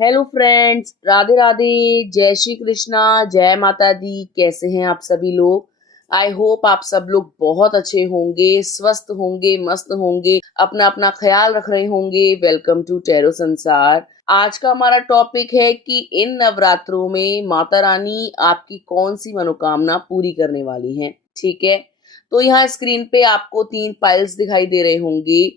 Hello friends, Radhe Radhe. जय श्री कृष्णा, जय माता दी। कैसे हैं आप सभी लोग? आई होप आप सब लोग बहुत अच्छे होंगे, स्वस्थ होंगे, मस्त होंगे, अपना अपना ख्याल रख रहे होंगे। वेलकम टू टैरो संसार। आज का हमारा टॉपिक है कि इन नवरात्रों में माता रानी आपकी कौन सी मनोकामना पूरी करने वाली हैं। ठीक है, तो यहाँ स्क्रीन पे आपको 3 फाइल्स दिखाई दे रहे होंगे,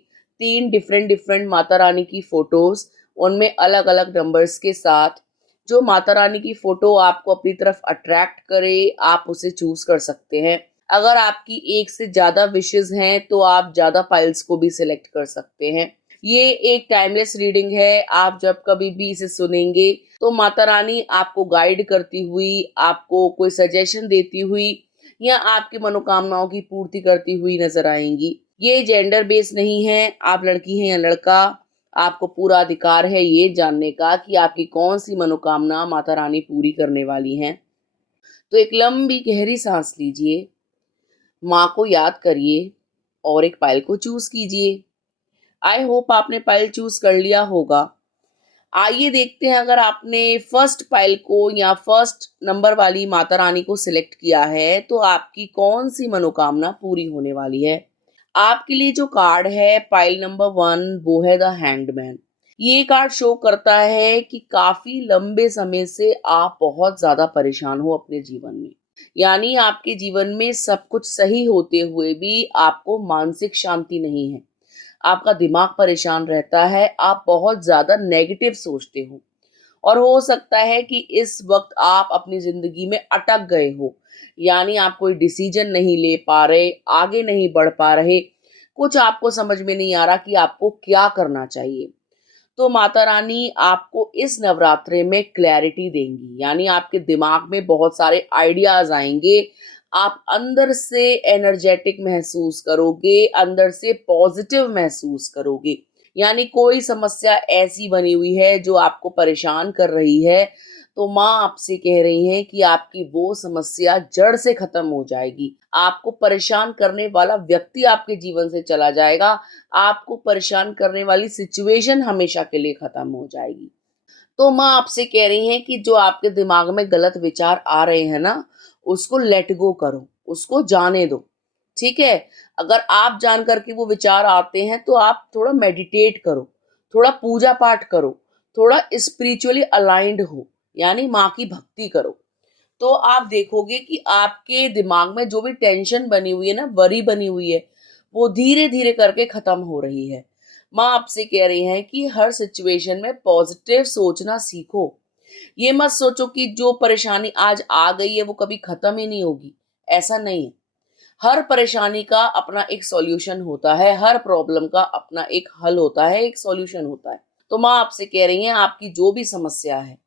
3 डिफरेंट डिफरेंट माता रानी की फोटोज, उनमें अलग अलग नंबर्स के साथ। जो माता रानी की फोटो आपको अपनी तरफ अट्रैक्ट करे, आप उसे चूज कर सकते हैं। अगर आपकी एक से ज्यादा विशेस हैं तो आप ज्यादा फाइल्स को भी सिलेक्ट कर सकते हैं। ये एक टाइमलेस रीडिंग है। आप जब कभी भी इसे सुनेंगे तो माता रानी आपको गाइड करती हुई, आपको कोई सजेशन देती हुई या आपकी मनोकामनाओं की पूर्ति करती हुई नजर आएंगी। ये जेंडर बेस नहीं है, आप लड़की हैं या लड़का, आपको पूरा अधिकार है ये जानने का कि आपकी कौन सी मनोकामना माता रानी पूरी करने वाली हैं। तो एक लंबी गहरी सांस लीजिए, माँ को याद करिए और एक पाइल को चूज कीजिए। आई होप आपने पाइल चूज कर लिया होगा। आइए देखते हैं, अगर आपने फर्स्ट पाइल को या फर्स्ट नंबर वाली माता रानी को सिलेक्ट किया है तो आपकी कौन सी मनोकामना पूरी होने वाली है। आपके लिए जो कार्ड है पाइल नंबर 1, वो है द हैंग्ड। ये कार्ड शो करता है कि काफी लंबे समय से आप बहुत ज्यादा परेशान हो अपने जीवन में। यानी आपके जीवन में सब कुछ सही होते हुए भी आपको मानसिक शांति नहीं है। आपका दिमाग परेशान रहता है, आप बहुत ज्यादा नेगेटिव सोचते हो और हो सकता है कि इस वक्त आप अपनी जिंदगी में अटक गए हो। यानी आप कोई डिसीजन नहीं ले पा रहे, आगे नहीं बढ़ पा रहे, कुछ आपको समझ में नहीं आ रहा कि आपको क्या करना चाहिए। तो माता रानी आपको इस नवरात्रे में क्लैरिटी देंगी, यानी आपके दिमाग में बहुत सारे आइडियाज आएंगे। आप अंदर से एनर्जेटिक महसूस करोगे, अंदर से पॉजिटिव महसूस करोगे। यानी कोई समस्या ऐसी बनी हुई है जो आपको परेशान कर रही है, तो माँ आपसे कह रही हैं कि आपकी वो समस्या जड़ से खत्म हो जाएगी। आपको परेशान करने वाला व्यक्ति आपके जीवन से चला जाएगा। आपको परेशान करने वाली सिचुएशन हमेशा के लिए खत्म हो जाएगी। तो माँ आपसे कह रही हैं कि जो आपके दिमाग में गलत विचार आ रहे हैं ना, उसको लेट गो करो, उसको जाने दो। ठीक है, अगर आप जान करके वो विचार आते हैं तो आप थोड़ा मेडिटेट करो, थोड़ा पूजा पाठ करो, थोड़ा स्पिरिचुअली अलाइंड हो, यानी माँ की भक्ति करो। तो आप देखोगे कि आपके दिमाग में जो भी टेंशन बनी हुई है ना, वरी बनी हुई है, वो धीरे धीरे करके खत्म हो रही है। माँ आपसे कह रही हैं कि हर सिचुएशन में पॉजिटिव सोचना सीखो। ये मत सोचो कि जो परेशानी आज आ गई है वो कभी खत्म ही नहीं होगी। ऐसा नहीं है। हर परेशानी का अपना एक सॉल्यूशन होता है, हर प्रॉब्लम का अपना एक हल होता है, एक सॉल्यूशन होता है। तो माँ आपसे कह रही हैं आपकी जो भी समस्या है,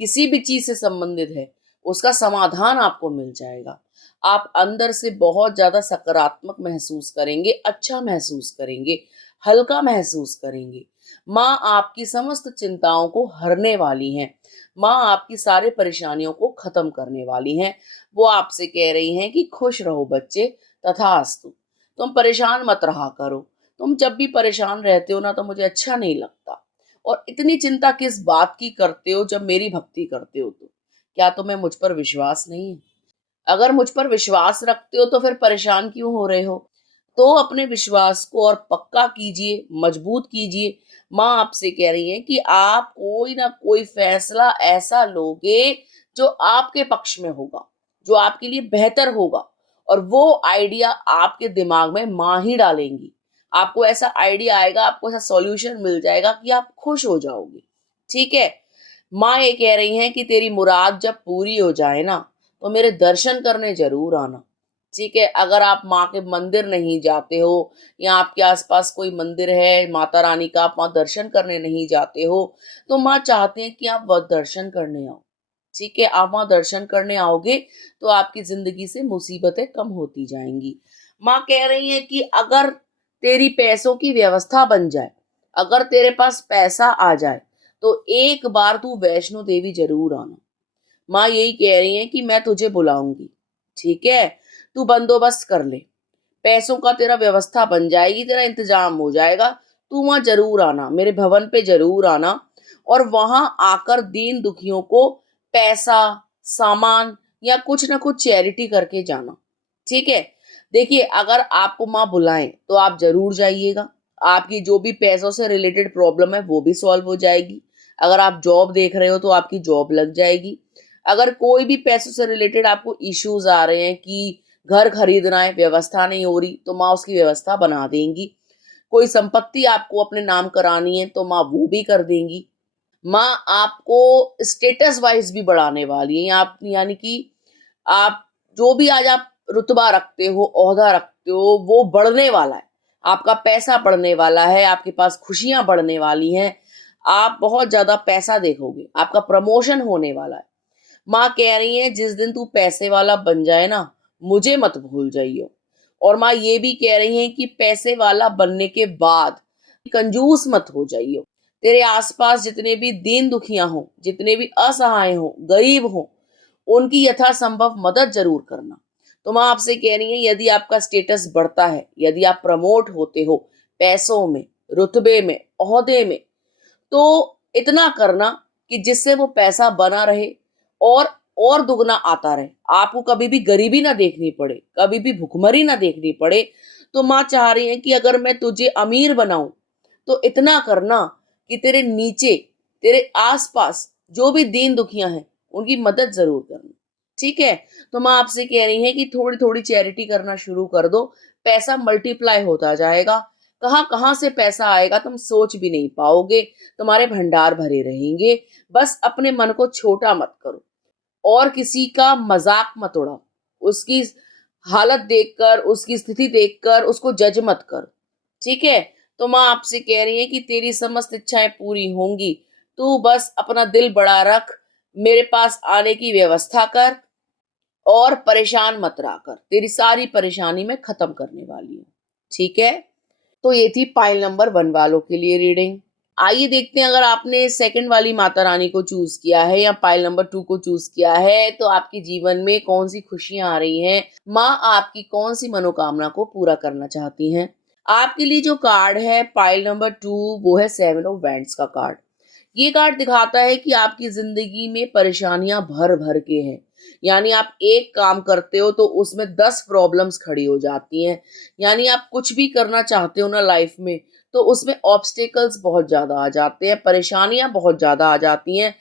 किसी भी चीज से संबंधित है, उसका समाधान आपको मिल जाएगा। आप अंदर से बहुत ज्यादा सकारात्मक महसूस करेंगे, अच्छा महसूस करेंगे, हल्का महसूस करेंगे। माँ आपकी समस्त चिंताओं को हरने वाली हैं। माँ आपकी सारी परेशानियों को खत्म करने वाली हैं। वो आपसे कह रही हैं कि खुश रहो बच्चे, तथास्तु। तुम परेशान मत रहा करो। तुम जब भी परेशान रहते हो ना तो मुझे अच्छा नहीं लगता। और इतनी चिंता किस बात की करते हो जब मेरी भक्ति करते हो तो? क्या तुम्हें मुझ पर विश्वास नहीं है? अगर मुझ पर विश्वास रखते हो तो फिर परेशान क्यों हो रहे हो? तो अपने विश्वास को और पक्का कीजिए, मजबूत कीजिए। माँ आपसे कह रही है कि आप कोई ना कोई फैसला ऐसा लोगे जो आपके पक्ष में होगा, जो आपके लिए बेहतर होगा। और वो आइडिया आपके दिमाग में माँ ही डालेंगी। आपको ऐसा आइडिया आएगा, आपको ऐसा सॉल्यूशन मिल जाएगा कि आप खुश हो जाओगे। ठीक है, माँ ये कह रही हैं कि तेरी मुराद जब पूरी हो जाए ना तो मेरे दर्शन करने जरूर आना। ठीक है, अगर आप माँ के मंदिर नहीं जाते हो या आपके आसपास कोई मंदिर है माता रानी का, आप वहां दर्शन करने नहीं जाते हो, तो माँ चाहते हैं कि आप वह दर्शन करने आओ। ठीक है, आप वहां दर्शन करने आओगे तो आपकी जिंदगी से मुसीबतें कम होती जाएंगी। माँ कह रही है कि अगर तेरी पैसों की व्यवस्था बन जाए, अगर तेरे पास पैसा आ जाए, तो एक बार तू वैष्णो देवी जरूर आना। माँ यही कह रही है कि मैं तुझे बुलाऊंगी। ठीक है, तू बंदोबस्त कर ले, पैसों का तेरा व्यवस्था बन जाएगी, तेरा इंतजाम हो जाएगा। तू वहां जरूर आना, मेरे भवन पे जरूर आना। और वहां आकर दीन दुखियों को पैसा, सामान या कुछ ना कुछ चैरिटी करके जाना। ठीक है। देखिए, अगर आपको माँ बुलाएं तो आप जरूर जाइएगा। आपकी जो भी पैसों से रिलेटेड प्रॉब्लम है वो भी सॉल्व हो जाएगी। अगर आप जॉब देख रहे हो तो आपकी जॉब लग जाएगी। अगर कोई भी पैसों से रिलेटेड आपको इश्यूज आ रहे हैं कि घर खरीदना है, व्यवस्था नहीं हो रही, तो माँ उसकी व्यवस्था बना देंगी। कोई संपत्ति आपको अपने नाम करानी है तो माँ वो भी कर देंगी। माँ आपको स्टेटस वाइज भी बढ़ाने वाली है। आप यानी कि आप जो भी आज आप रुतबा रखते हो, ओहदा रखते हो, वो बढ़ने वाला है। आपका पैसा बढ़ने वाला है, आपके पास खुशियां बढ़ने वाली हैं। आप बहुत ज्यादा पैसा देखोगे, आपका प्रमोशन होने वाला है। माँ कह रही है जिस दिन तू पैसे वाला बन जाए ना, मुझे मत भूल जाइयो। और माँ ये भी कह रही है कि पैसे वाला बनने के बाद कंजूस मत हो जाइयो। तेरे आसपास जितने भी दीन दुखिया हो, जितने भी असहाय हो, गरीब हो, उनकी यथासंभव मदद जरूर करना। तो माँ आपसे कह रही है यदि आपका स्टेटस बढ़ता है, यदि आप प्रमोट होते हो पैसों में, रुतबे में, ओहदे में, तो इतना करना कि जिससे वो पैसा बना रहे और और दुगना आता रहे। आपको कभी भी गरीबी ना देखनी पड़े, कभी भी भुखमरी ना देखनी पड़े। तो माँ चाह रही है कि अगर मैं तुझे अमीर बनाऊं तो इतना करना कि तेरे नीचे, तेरे आसपास जो भी दीन दुखियां हैं उनकी मदद जरूर करना। ठीक है। तो माँ आपसे कह रही है कि थोड़ी थोड़ी चैरिटी करना शुरू कर दो, पैसा मल्टीप्लाई होता जाएगा। कहाँ कहाँ से पैसा आएगा तुम सोच भी नहीं पाओगे। तुम्हारे भंडार भरे रहेंगे। बस अपने मन को छोटा मत करो और किसी का मजाक मत उड़ाओ। उसकी हालत देखकर, उसकी स्थिति देखकर उसको जज मत करो। ठीक है। तो माँ आपसे कह रही है कि तेरी समस्त इच्छाएं पूरी होंगी। तू बस अपना दिल बड़ा रख, मेरे पास आने की व्यवस्था कर और परेशान मत रहा कर। तेरी सारी परेशानी मैं खत्म करने वाली हूँ। ठीक है। तो ये थी पाइल नंबर 1 वालों के लिए रीडिंग। आइए देखते हैं, अगर आपने सेकंड वाली माता रानी को चूज किया है या पाइल नंबर 2 को चूज किया है तो आपके जीवन में कौन सी खुशियां आ रही हैं, माँ आपकी कौन सी मनोकामना को पूरा करना चाहती हैं। आपके लिए जो कार्ड है पाइल नंबर 2, वो है 7 ऑफ वैंड्स का कार्ड। ये कार्ड दिखाता है कि आपकी जिंदगी में परेशानियां भर भर के हैं। यानी आप एक काम करते हो तो उसमें 10 प्रॉब्लम्स खड़ी हो जाती हैं। यानी आप कुछ भी करना चाहते हो ना लाइफ में, तो उसमें ऑब्स्टेकल्स बहुत ज्यादा आ जाते हैं, परेशानियां बहुत ज्यादा आ जाती हैं।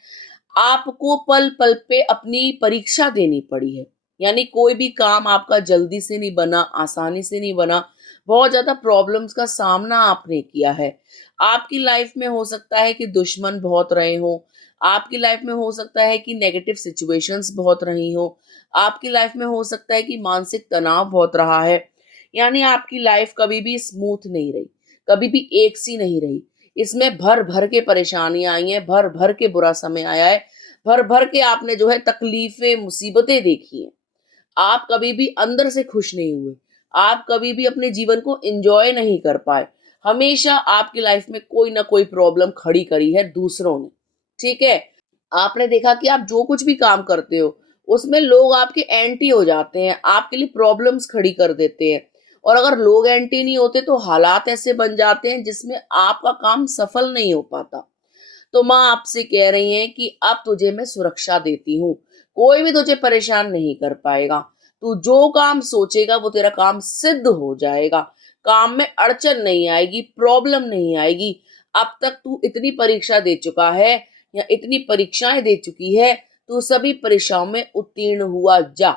आपको पल पल पे अपनी परीक्षा देनी पड़ी है। यानी कोई भी काम आपका जल्दी से नहीं बना, आसानी से नहीं बना। बहुत ज्यादा प्रॉब्लम्स का सामना आपने किया है। आपकी लाइफ में हो सकता है कि दुश्मन बहुत रहे हो। आपकी लाइफ में हो सकता है कि नेगेटिव सिचुएशंस बहुत रही हो। आपकी लाइफ में हो सकता है कि मानसिक तनाव बहुत रहा है। यानी आपकी लाइफ कभी भी स्मूथ नहीं रही, कभी भी एक सी नहीं रही। इसमें भर भर के परेशानियां आई हैं, भर भर के बुरा समय आया है, भर भर के आपने जो है तकलीफें, मुसीबतें देखी हैं। आप कभी भी अंदर से खुश नहीं हुए। आप कभी भी अपने जीवन को एंजॉय नहीं कर पाए। हमेशा आपकी लाइफ में कोई ना कोई प्रॉब्लम खड़ी करी है दूसरों ने। ठीक है। आपने देखा कि आप जो कुछ भी काम करते हो उसमें लोग आपके एंटी हो जाते हैं, आपके लिए प्रॉब्लम्स खड़ी कर देते हैं। और अगर लोग एंटी नहीं होते तो हालात ऐसे बन जाते हैं जिसमें आपका काम सफल नहीं हो पाता। तो माँ आपसे कह रही हैं कि अब तुझे मैं सुरक्षा देती हूँ। कोई भी तुझे परेशान नहीं कर पाएगा। तू जो काम सोचेगा वो तेरा काम सिद्ध हो जाएगा। काम में अड़चन नहीं आएगी, प्रॉब्लम नहीं आएगी। अब तक तू इतनी परीक्षा दे चुका है या इतनी परीक्षाएं दे चुकी है, तू सभी परीक्षाओं में उत्तीर्ण हुआ जा।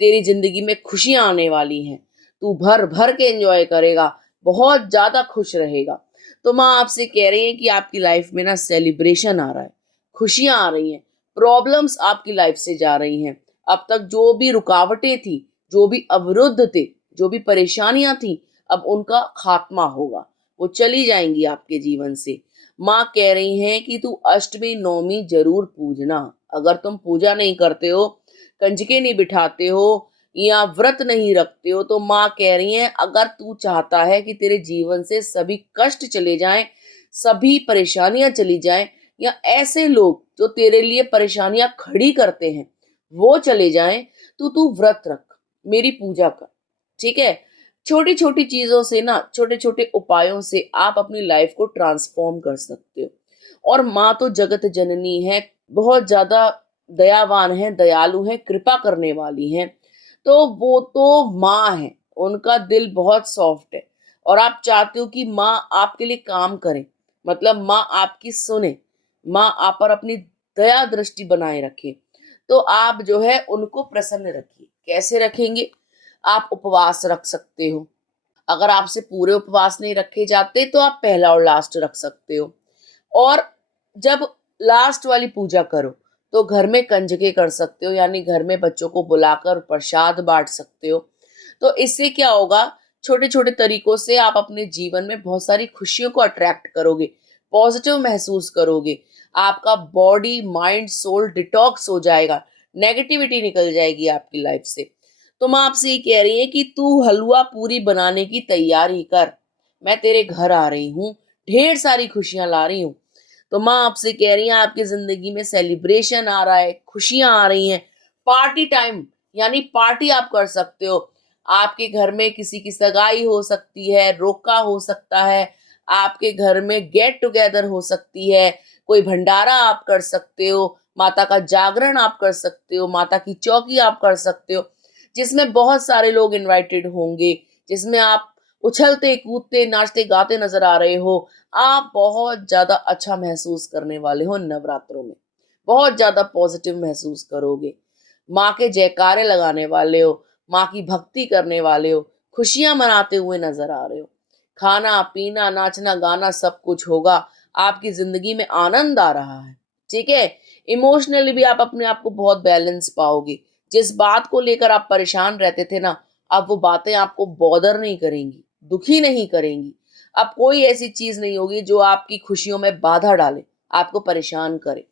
तेरी जिंदगी में खुशियां आने वाली हैं। तू भर भर के एंजॉय करेगा, बहुत ज्यादा खुश रहेगा। तो माँ आपसे कह रही है कि आपकी लाइफ में ना सेलिब्रेशन आ रहा है, खुशियां आ रही हैं, प्रॉब्लम्स आपकी लाइफ से जा रही हैं। अब तक जो भी रुकावटें थी, जो भी अवरुद्ध थे, जो भी परेशानियां थी, अब उनका खात्मा होगा। वो चली जाएंगी आपके जीवन से। माँ कह रही हैं कि तू अष्टमी नवमी जरूर पूजना। अगर तुम पूजा नहीं करते हो, कंजके नहीं बिठाते हो या व्रत नहीं रखते हो, तो माँ कह रही है अगर तू चाहता है कि तेरे जीवन से सभी कष्ट चले जाएं, सभी परेशानियां चली जाएं, या ऐसे लोग जो तेरे लिए परेशानियां खड़ी करते हैं वो चले जाएं, तो तू व्रत रख, मेरी पूजा कर। ठीक है। छोटी छोटी चीजों से ना, छोटे छोटे उपायों से आप अपनी लाइफ को ट्रांसफॉर्म कर सकते हो। और माँ तो जगत जननी है, बहुत ज्यादा दयावान है, दयालु है, कृपा करने वाली है। तो वो तो माँ है, उनका दिल बहुत सॉफ्ट है और आप चाहते हो कि माँ आपके लिए काम करे, मतलब माँ आपकी सुने, माँ आप पर अपनी दया दृष्टि बनाए रखे। तो आप जो है उनको प्रसन्न रखिए। कैसे रखेंगे? आप उपवास रख सकते हो। अगर आपसे पूरे उपवास नहीं रखे जाते तो आप पहला और लास्ट रख सकते हो। और जब लास्ट वाली पूजा करो तो घर में कंजके कर सकते हो, यानी घर में बच्चों को बुलाकर प्रसाद बांट सकते हो। तो इससे क्या होगा, छोटे छोटे तरीकों से आप अपने जीवन में बहुत सारी खुशियों को अट्रैक्ट करोगे, पॉजिटिव महसूस करोगे। आपका बॉडी माइंड सोल डिटॉक्स हो जाएगा, नेगेटिविटी निकल जाएगी आपकी लाइफ से। तो माँ आपसे ये कह रही है कि तू हलवा पूरी बनाने की तैयारी कर, मैं तेरे घर आ रही हूँ, ढेर सारी खुशियां ला रही हूँ। तो माँ आपसे कह रही है आपकी जिंदगी में सेलिब्रेशन आ रहा है, खुशियां आ रही हैं, पार्टी टाइम, यानी पार्टी आप कर सकते हो। आपके घर में किसी की सगाई हो सकती है, रोका हो सकता है, आपके घर में गेट टुगेदर हो सकती है, कोई भंडारा आप कर सकते हो, माता का जागरण आप कर सकते हो, माता की चौकी आप कर सकते हो, जिसमें बहुत सारे लोग इनवाइटेड होंगे, जिसमें आप उछलते कूदते नाचते गाते नजर आ रहे हो। आप बहुत ज्यादा अच्छा महसूस करने वाले हो नवरात्रों में, बहुत ज्यादा पॉजिटिव महसूस करोगे, माँ के जयकारे लगाने वाले हो, माँ की भक्ति करने वाले हो, खुशियां मनाते हुए नजर आ रहे हो। खाना पीना नाचना गाना सब कुछ होगा, आपकी जिंदगी में आनंद आ रहा है। ठीक है। इमोशनली भी आप अपने आप को बहुत बैलेंस पाओगे। जिस बात को लेकर आप परेशान रहते थे ना, अब वो बातें आपको बॉदर नहीं करेंगी, दुखी नहीं करेंगी। अब कोई ऐसी चीज नहीं होगी जो आपकी खुशियों में बाधा डाले, आपको परेशान करे।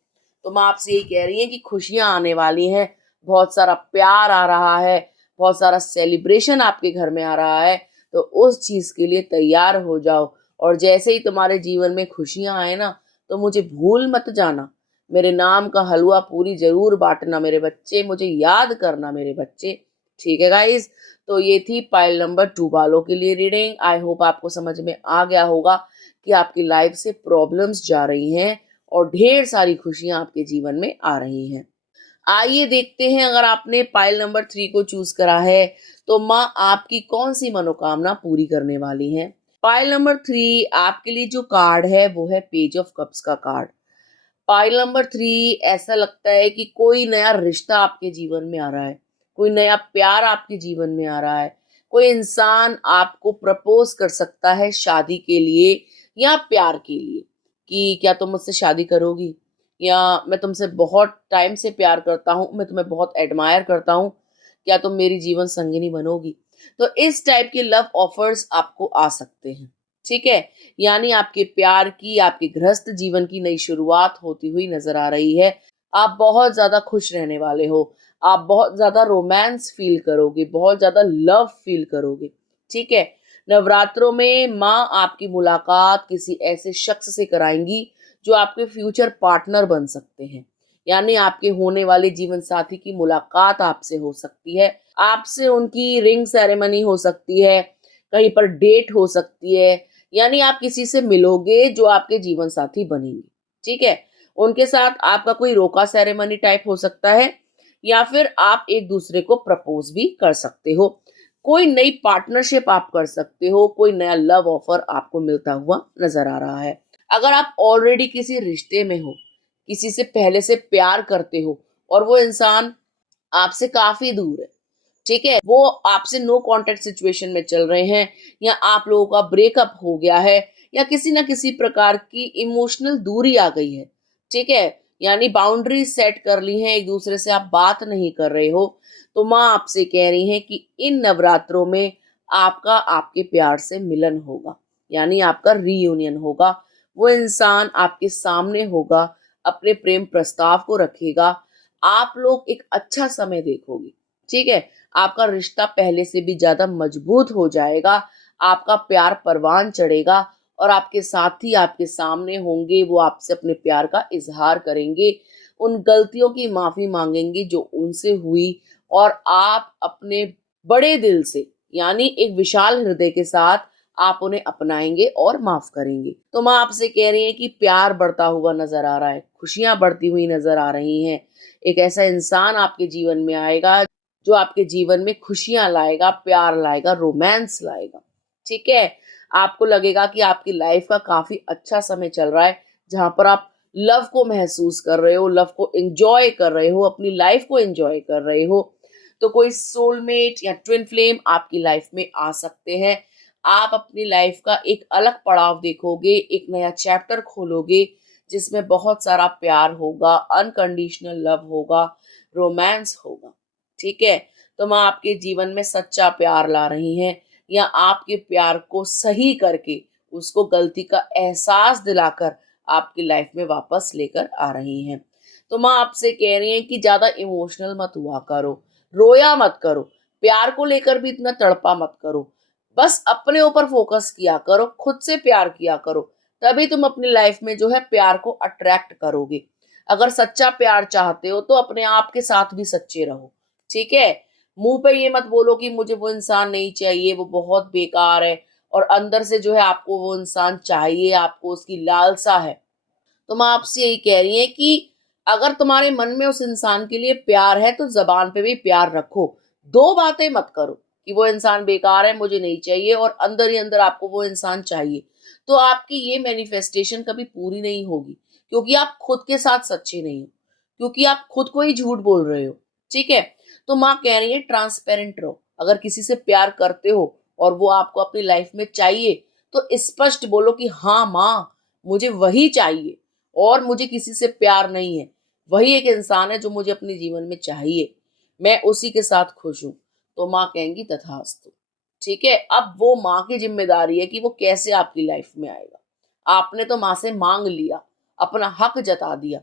तो मैं आपसे यही कह रही है कि खुशियां आने वाली हैं, बहुत सारा प्यार आ रहा है, बहुत सारा सेलिब्रेशन आपके घर में आ रहा है। तो उस चीज के लिए तैयार हो जाओ। और जैसे ही तुम्हारे जीवन में खुशियां आए ना, तो मुझे भूल मत जाना, मेरे नाम का हलवा पूरी जरूर बांटना मेरे बच्चे, मुझे याद करना मेरे बच्चे। ठीक है गाइस, तो ये थी पाइल नंबर 2 वालों के लिए रीडिंग। आई होप आपको समझ में आ गया होगा कि आपकी लाइफ से प्रॉब्लम्स जा रही हैं और ढेर सारी खुशियां आपके जीवन में आ रही हैं। आइए देखते हैं, अगर आपने पाइल नंबर 3 को चूज करा है तो माँ आपकी कौन सी मनोकामना पूरी करने वाली है। पाइल नंबर 3 आपके लिए जो कार्ड है वो है पेज ऑफ कप्स का कार्ड। पाइल नंबर 3 ऐसा लगता है कि कोई नया रिश्ता आपके जीवन में आ रहा है, कोई नया प्यार आपके जीवन में आ रहा है, कोई इंसान आपको प्रपोज कर सकता है शादी के लिए या प्यार के लिए, कि क्या तुम मुझसे शादी करोगी, या मैं तुमसे बहुत टाइम से प्यार करता हूँ, मैं तुम्हें बहुत एडमायर करता हूँ, क्या तुम मेरी जीवन संगिनी बनोगी। तो इस टाइप के लव ऑफर्स आपको आ सकते हैं। ठीक है। यानी आपके प्यार की, आपके गृहस्थ जीवन की नई शुरुआत होती हुई नजर आ रही है। आप बहुत ज्यादा खुश रहने वाले हो, आप बहुत ज्यादा रोमांस फील करोगे, बहुत ज्यादा लव फील करोगे। ठीक है। नवरात्रों में माँ आपकी मुलाकात किसी ऐसे शख्स से कराएंगी जो आपके फ्यूचर पार्टनर बन सकते हैं, यानी आपके होने वाले जीवन साथी की मुलाकात आपसे हो सकती है, आपसे उनकी रिंग सेरेमनी हो सकती है, कहीं पर डेट हो सकती है, यानी आप किसी से मिलोगे जो आपके जीवन साथी बनेंगे। ठीक है। उनके साथ आपका कोई रोका सेरेमनी टाइप हो सकता है, या फिर आप एक दूसरे को प्रपोज भी कर सकते हो, कोई नई पार्टनरशिप आप कर सकते हो, कोई नया लव ऑफर आपको मिलता हुआ नजर आ रहा है। अगर आप ऑलरेडी किसी रिश्ते में हो, किसी से पहले से प्यार करते हो और वो इंसान आपसे काफी दूर है, ठीक है, वो आपसे नो कांटेक्ट सिचुएशन में चल रहे हैं, या आप लोगों का ब्रेकअप हो गया है, या किसी ना किसी प्रकार की इमोशनल दूरी आ गई है। ठीक है। यानी बाउंड्री सेट कर ली है, एक दूसरे से आप बात नहीं कर रहे हो। तो माँ आपसे कह रही है कि इन नवरात्रों में आपका आपके प्यार से मिलन होगा, यानी आपका रीयूनियन होगा। वो इंसान आपके सामने होगा, अपने प्रेम प्रस्ताव को रखेगा, आप लोग एक अच्छा समय देखोगे। ठीक है। आपका रिश्ता पहले से भी ज्यादा मजबूत हो जाएगा, आपका प्यार परवान चढ़ेगा और आपके साथी आपके सामने होंगे, वो आपसे अपने प्यार का इजहार करेंगे, उन गलतियों की माफी मांगेंगे जो उनसे हुई, और आप अपने बड़े दिल से, यानी एक विशाल हृदय के साथ आप उन्हें अपनाएंगे और माफ करेंगे। तो माँ आपसे कह रही है कि प्यार बढ़ता हुआ नजर आ रहा है, खुशियां बढ़ती हुई नजर आ रही हैं। एक ऐसा इंसान आपके जीवन में आएगा जो आपके जीवन में खुशियां लाएगा, प्यार लाएगा, रोमांस लाएगा। ठीक है, आपको लगेगा कि आपकी लाइफ का काफी अच्छा समय चल रहा है, जहां पर आप लव को महसूस कर रहे हो, लव को एंजॉय कर रहे हो, अपनी लाइफ को एंजॉय कर रहे हो। तो कोई सोलमेट या ट्विन फ्लेम आपकी लाइफ में आ सकते हैं। आप अपनी लाइफ का एक अलग पड़ाव देखोगे, एक नया चैप्टर खोलोगे, जिसमें बहुत सारा प्यार होगा, अनकंडीशनल लव होगा, रोमांस होगा। ठीक है, तो माँ आपके जीवन में सच्चा प्यार ला रही हैं, या आपके प्यार को सही करके उसको गलती का एहसास दिलाकर आपकी लाइफ में वापस लेकर आ रही हैं। तो माँ आपसे कह रही हैं कि ज्यादा इमोशनल मत हुआ करो, रोया मत करो, प्यार को लेकर भी इतना तड़पा मत करो। बस अपने ऊपर फोकस किया करो, खुद से प्यार किया करो, तभी तुम अपनी लाइफ में जो है प्यार को अट्रैक्ट करोगे। अगर सच्चा प्यार चाहते हो तो अपने आप के साथ भी सच्चे रहो। ठीक है, मुंह पे ये मत बोलो कि मुझे वो इंसान नहीं चाहिए, वो बहुत बेकार है, और अंदर से जो है आपको वो इंसान चाहिए, आपको उसकी लालसा है। तो मैं आपसे यही कह रही है कि अगर तुम्हारे मन में उस इंसान के लिए प्यार है तो जबान पे भी प्यार रखो। दो बातें मत करो कि वो इंसान बेकार है, मुझे नहीं चाहिए, और अंदर ही अंदर आपको वो इंसान चाहिए। तो आपकी ये मैनिफेस्टेशन कभी पूरी नहीं होगी, क्योंकि आप खुद के साथ सच्चे नहीं हो, क्योंकि आप खुद को ही झूठ बोल रहे हो। ठीक है, तो माँ कह रही है ट्रांसपेरेंट रहो। अगर किसी से प्यार करते हो और वो आपको अपनी लाइफ में चाहिए, तो स्पष्ट बोलो कि हाँ माँ, मुझे वही चाहिए और मुझे किसी से प्यार नहीं है। वही एक इंसान है जो मुझे अपने जीवन में चाहिए, मैं उसी के साथ खुश हूं। तो माँ कहेंगी तथास्तु। ठीक है, अब वो माँ की जिम्मेदारी है कि वो कैसे आपकी लाइफ में आएगा। आपने तो माँ से मांग लिया, अपना हक जता दिया,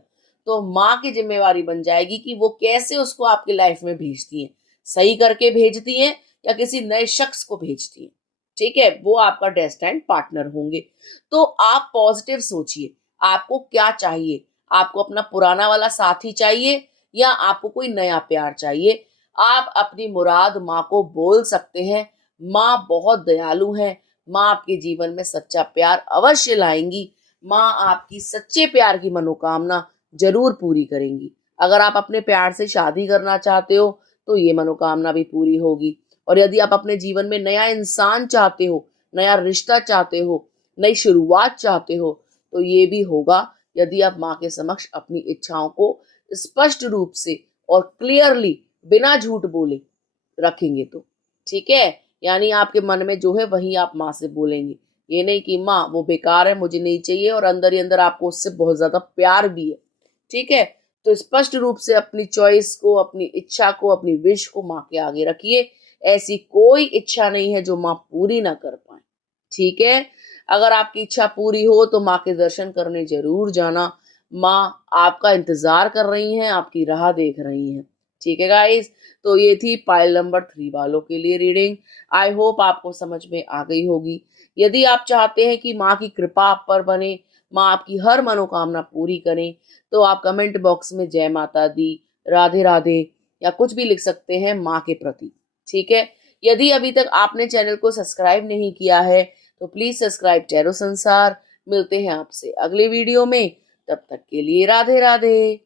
तो माँ की जिम्मेवारी बन जाएगी कि वो कैसे उसको आपकी लाइफ में भेजती हैं। सही करके भेजती हैं या किसी नए शख्स को भेजती हैं। ठीक है, वो आपका डेस्टिन्ड पार्टनर होंगे। तो आप पॉजिटिव सोचिए, आपको क्या चाहिए? आपको अपना पुराना वाला साथी चाहिए या आपको कोई नया प्यार चाहिए? आप अपनी मुराद माँ को बोल सकते हैं। माँ बहुत दयालु है, माँ आपके जीवन में सच्चा प्यार अवश्य लाएंगी। माँ आपकी सच्चे प्यार की मनोकामना जरूर पूरी करेंगी। अगर आप अपने प्यार से शादी करना चाहते हो तो ये मनोकामना भी पूरी होगी। और यदि आप अपने जीवन में नया इंसान चाहते हो, नया रिश्ता चाहते हो, नई शुरुआत चाहते हो, तो ये भी होगा, यदि आप माँ के समक्ष अपनी इच्छाओं को स्पष्ट रूप से और क्लियरली, बिना झूठ बोले रखेंगे तो। ठीक है, यानी आपके मन में जो है वही आप माँ से बोलेंगे। ये नहीं कि माँ वो बेकार है, मुझे नहीं चाहिए, और अंदर ही अंदर आपको उससे बहुत ज्यादा प्यार भी है। ठीक है, तो स्पष्ट रूप से अपनी चॉइस को, अपनी इच्छा को, अपनी विश को माँ के आगे रखिए। ऐसी कोई इच्छा नहीं है जो माँ पूरी ना कर पाए। ठीक है, अगर आपकी इच्छा पूरी हो तो माँ के दर्शन करने जरूर जाना। माँ आपका इंतजार कर रही हैं, आपकी राह देख रही हैं। ठीक है गाइस, तो ये थी पाइल नंबर 3 वालों के लिए रीडिंग। आई होप आपको समझ में आ गई होगी। यदि आप चाहते हैं कि माँ की कृपा आप पर बने, माँ आपकी हर मनोकामना पूरी करें, तो आप कमेंट बॉक्स में जय माता दी, राधे राधे या कुछ भी लिख सकते हैं माँ के प्रति। ठीक है, यदि अभी तक आपने चैनल को सब्सक्राइब नहीं किया है तो प्लीज सब्सक्राइब टैरो संसार। मिलते हैं आपसे अगले वीडियो में, तब तक के लिए राधे राधे।